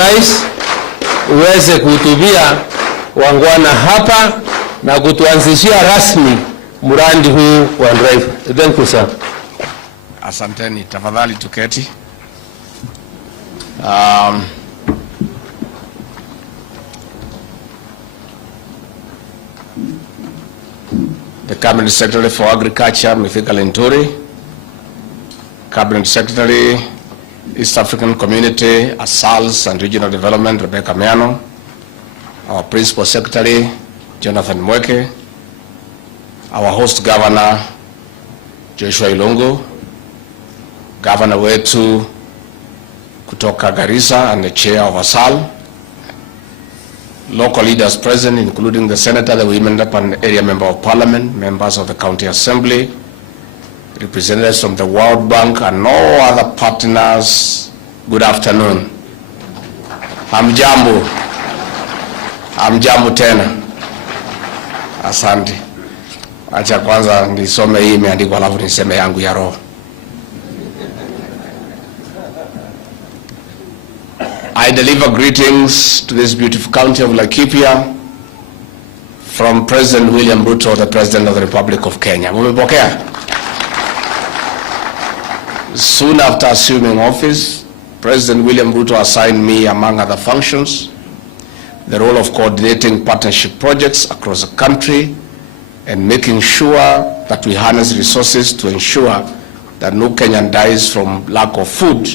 Rais uweze kuhutubia wangwana hapa na kutuanzishia rasmi mradi huu wa drive. Thank you sir. Asanteni, tafadhali tuketi. The Cabinet Secretary for Agriculture, Publicaly Nturi, Cabinet Secretary, East African Community, Asals and Regional Development, Rebecca Miano, our Principal Secretary, Jonathan Mweke, our host Governor, Joshua Ilongo, Governor wetu kutoka Garissa and the Chair of Asal, local leaders present including the Senator, the Women and Area Member of Parliament, members of the County Assembly, representatives from the World Bank and all other partners. Good afternoon. Hamjambo. Hamjambo tena. Asante. Acha kwanza nisome hii imeandikwa alafu niseme yangu ya roho. I deliver greetings to this beautiful county of Laikipia from President William Ruto, the President of the Republic of Kenya. Mumepokea? Soon after assuming office, President William Ruto assigned me, among other functions, the role of coordinating partnership projects across the country and making sure that we harness resources to ensure that no Kenyan dies from lack of food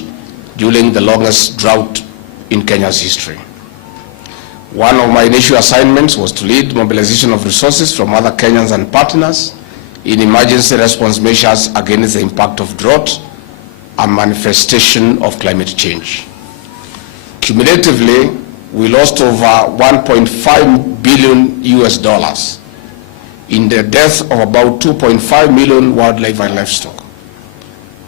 during the longest drought in Kenya's history. One of my initial assignments was to lead mobilization of resources from other Kenyans and partners in emergency response measures against the impact of drought, a manifestation of climate change. Cumulatively, we lost over 1.5 billion US dollars in the death of about 2.5 million wildlife and livestock.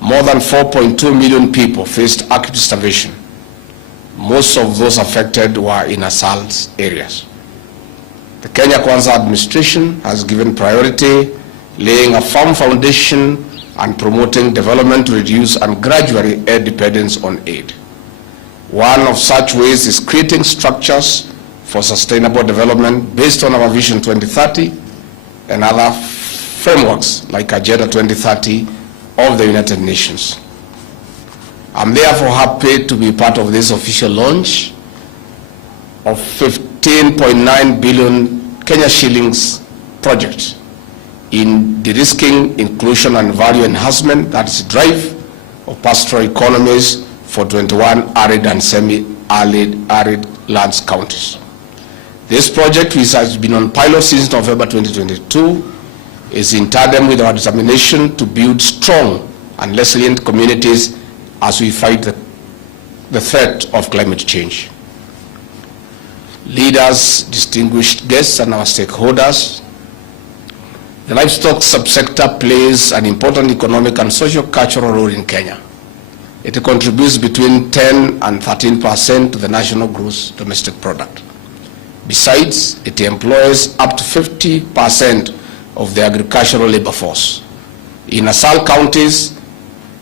More than 4.2 million people faced acute starvation. Most of those affected were in assault areas. The Kenya Kwanza administration has given priority, laying a firm foundation and promoting development to reduce and gradually aid dependence on aid. One of such ways is creating structures for sustainable development based on our Vision 2030 and other frameworks like Agenda 2030 of the United Nations. I'm therefore happy to be part of this official launch of 15.9 billion Kenya shillings project in de-risking, inclusion and value enhancement, that's drive of pastoral economies for 21 arid and semi-arid lands counties. This project, which has been on pilot since November 2022, is in tandem with our determination to build strong and resilient communities as we fight the threat of climate change. Leaders, distinguished guests and our stakeholders, the livestock subsector plays an important economic and socio-cultural role in Kenya. It contributes between 10 and 13% to the national gross domestic product. Besides, it employs up to 50% of the agricultural labor force. In Asal counties,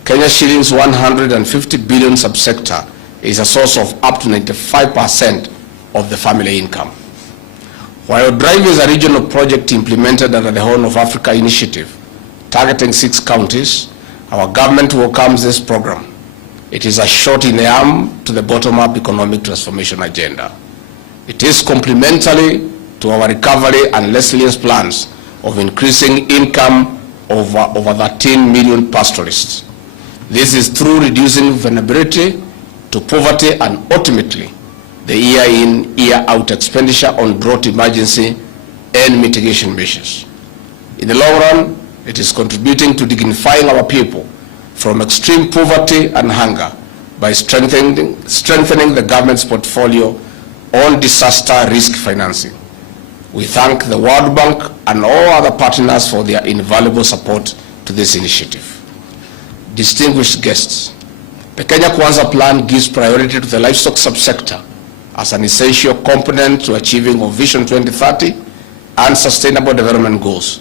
Kenya shillings 150 billion subsector is a source of up to 95% of the family income. While DRIVE is a regional project implemented under the Horn of Africa initiative, targeting 6 counties, our government welcomes this program. It is a shot in the arm to the bottom-up economic transformation agenda. It is complementary to our recovery and resilience plans of increasing income of over 13 million pastoralists. This is through reducing vulnerability to poverty and ultimately the year-in, year-out expenditure on drought emergency and mitigation measures. In the long run, it is contributing to dignifying our people from extreme poverty and hunger by strengthening the government's portfolio on disaster risk financing. We thank the World Bank and all other partners for their invaluable support to this initiative. Distinguished guests, the Kenya Kwanza plan gives priority to the livestock subsector as an essential component to achieving of Vision 2030 and sustainable development goals.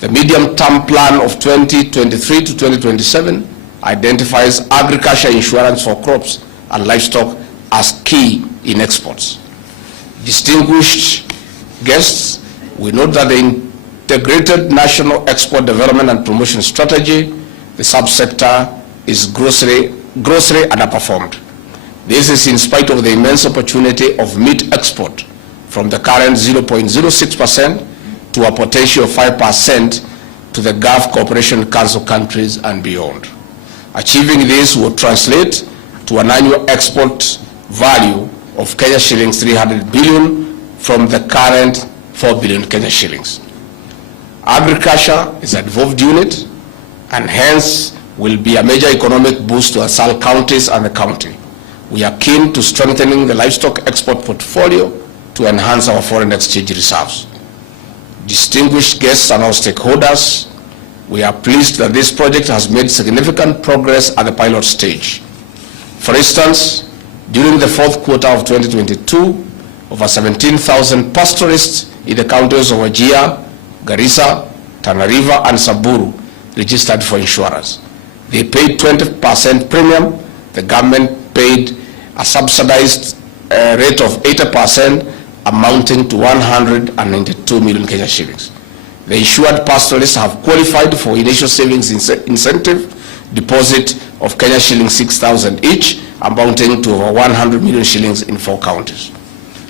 The medium-term plan of 2023 to 2027 identifies agriculture insurance for crops and livestock as key in exports. Distinguished guests, we note that the integrated national export development and promotion strategy, the subsector is grossly underperformed. This is in spite of the immense opportunity of meat export from the current 0.06% to a potential of 5% to the Gulf Cooperation Council countries and beyond. Achieving this will translate to an annual export value of Kenya shillings 300 billion from the current 4 billion Kenya shillings. Agriculture is a devolved unit and hence will be a major economic boost to ASAL counties and the county. We are keen to strengthening the livestock export portfolio to enhance our foreign exchange reserves. Distinguished guests and all stakeholders, we are pleased that this project has made significant progress at the pilot stage. For instance, during the fourth quarter of 2022, over 17,000 pastoralists in the counties of Wajir, Garissa, Tana River, and Samburu registered for insurance. They paid 20% premium. The government paid a subsidized rate of 80%, amounting to 192 million Kenya shillings. The insured pastoralists have qualified for initial savings incentive deposit of Kenya shillings 6,000 each, amounting to over 100 million shillings in 4 counties.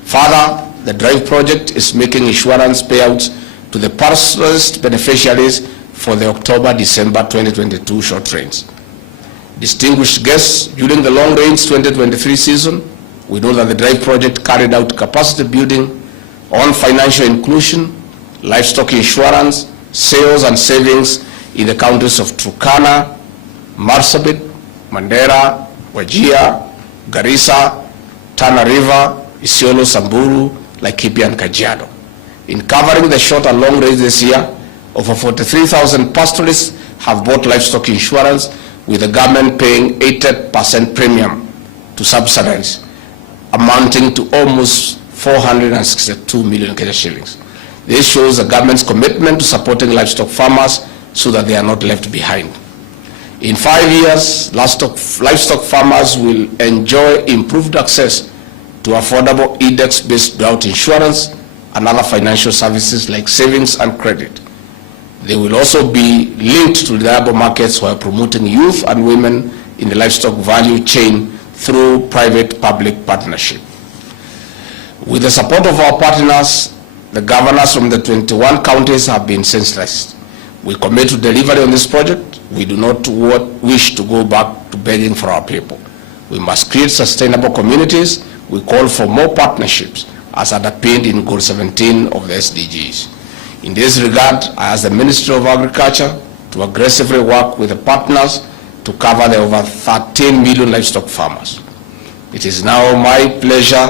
Further, the DRIVE project is making insurance payouts to the pastoralist beneficiaries for the October-December 2022 short trains. Distinguished guests, during the long-range 2023 season, we know that the DRIVE project carried out capacity building on financial inclusion, livestock insurance, sales and savings in the counties of Turkana, Marsabit, Mandera, Wajir, Garissa, Tana River, Isiolo, Samburu, Laikipia, and Kajiado. In covering the short and long range this year, over 43,000 pastoralists have bought livestock insurance, with the government paying 80% premium to subsidize, amounting to almost 462 million Kenya shillings. This shows the government's commitment to supporting livestock farmers so that they are not left behind. In 5 years, livestock farmers will enjoy improved access to affordable index-based drought insurance and other financial services like savings and credit. They will also be linked to reliable markets while promoting youth and women in the livestock value chain through private-public partnership. With the support of our partners, the governors from the 21 counties have been sensitized. We commit to delivery on this project. We do not wish to go back to begging for our people. We must create sustainable communities. We call for more partnerships as underpinned in Goal 17 of the SDGs. In this regard, I ask the Ministry of Agriculture to aggressively work with the partners to cover the over 13 million livestock farmers. It is now my pleasure